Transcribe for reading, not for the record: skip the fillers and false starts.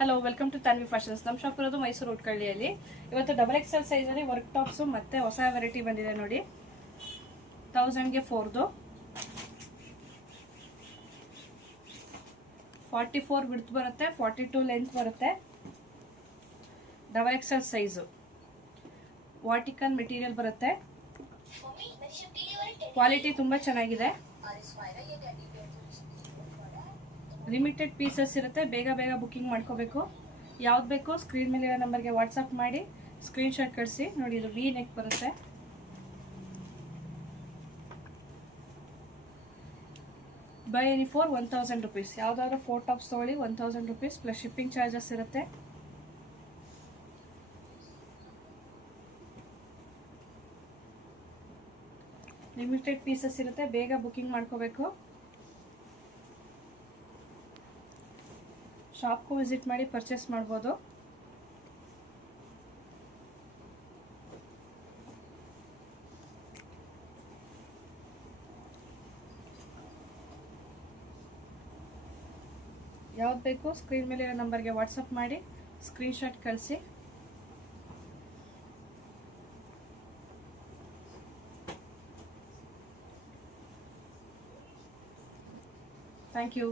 Hello, welcome to Tanvi fashions. ನಮ್ಮ shop ಇರೋದು ಮೈಸೂರು ಉಟ್ಕಳ್ಳಿಯಲ್ಲಿ. ಇವತ್ತು ಡಬಲ್ ಎಕ್ಸೆಲ್ ಸೈಜಲ್ಲಿ ವರ್ಕ್ ಟಾಪ್ಸು ಮತ್ತೆ ಹೊಸ ವೆರೈಟಿ ಬಂದಿದೆ ನೋಡಿ. 1000ಗೆ 4ದು 44 ವಿಡ್ತ್ ಬರುತ್ತೆ, 42 ಲೆಂತ್ ಬರುತ್ತೆ. ಡಬಲ್ ಎಕ್ಸೆಲ್ ಸೈಜು ವಾಟಿಕನ್ ಮೆಟೀರಿಯಲ್ ಬರುತ್ತೆ. ಕ್ವಾಲಿಟಿ ತುಂಬ ಚೆನ್ನಾಗಿದೆ. ಲಿಮಿಟೆಡ್ ಪೀಸಸ್ ಇರುತ್ತೆ. ಬೇಗ ಬೇಗ ಬುಕ್ಕಿಂಗ್ ಮಾಡ್ಕೋಬೇಕು. ಯಾವ್ದು ಬೇಕೋ ಸ್ಕ್ರೀನ್ ಮೇಲೆ ನಂಬರ್ಗೆ ವಾಟ್ಸಪ್ ಮಾಡಿ ಸ್ಕ್ರೀನ್ ಶಾಟ್ ಕಳಿಸಿ. ನೋಡಿ, ಇದು ವಿ ನೆಕ್ ಬರುತ್ತೆ. By any for 1000 rupees. ಯಾವ್ದಾದ್ರು 4 ಟಾಪ್ಸ್ ತಗೊಳ್ಳಿ 1000 ರುಪೀಸ್ ಪ್ಲಸ್ ಶಿಪ್ಪಿಂಗ್ ಚಾರ್ಜಸ್ ಇರುತ್ತೆ. ಲಿಮಿಟೆಡ್ ಪೀಸಸ್ ಇರುತ್ತೆ. ಬೇಗ ಬುಕ್ಕಿಂಗ್ ಮಾಡ್ಕೋಬೇಕು. ಶಾಪ್ಗೂ ವಿಸಿಟ್ ಮಾಡಿ ಪರ್ಚೇಸ್ ಮಾಡ್ಬೋದು. ಯಾವ್ದು ಬೇಕು ಸ್ಕ್ರೀನ್ ಮೇಲೆ ನಂಬರ್ಗೆ ವಾಟ್ಸಪ್ ಮಾಡಿ ಸ್ಕ್ರೀನ್ ಶಾಟ್ ಕಳಿಸಿ. Thank you.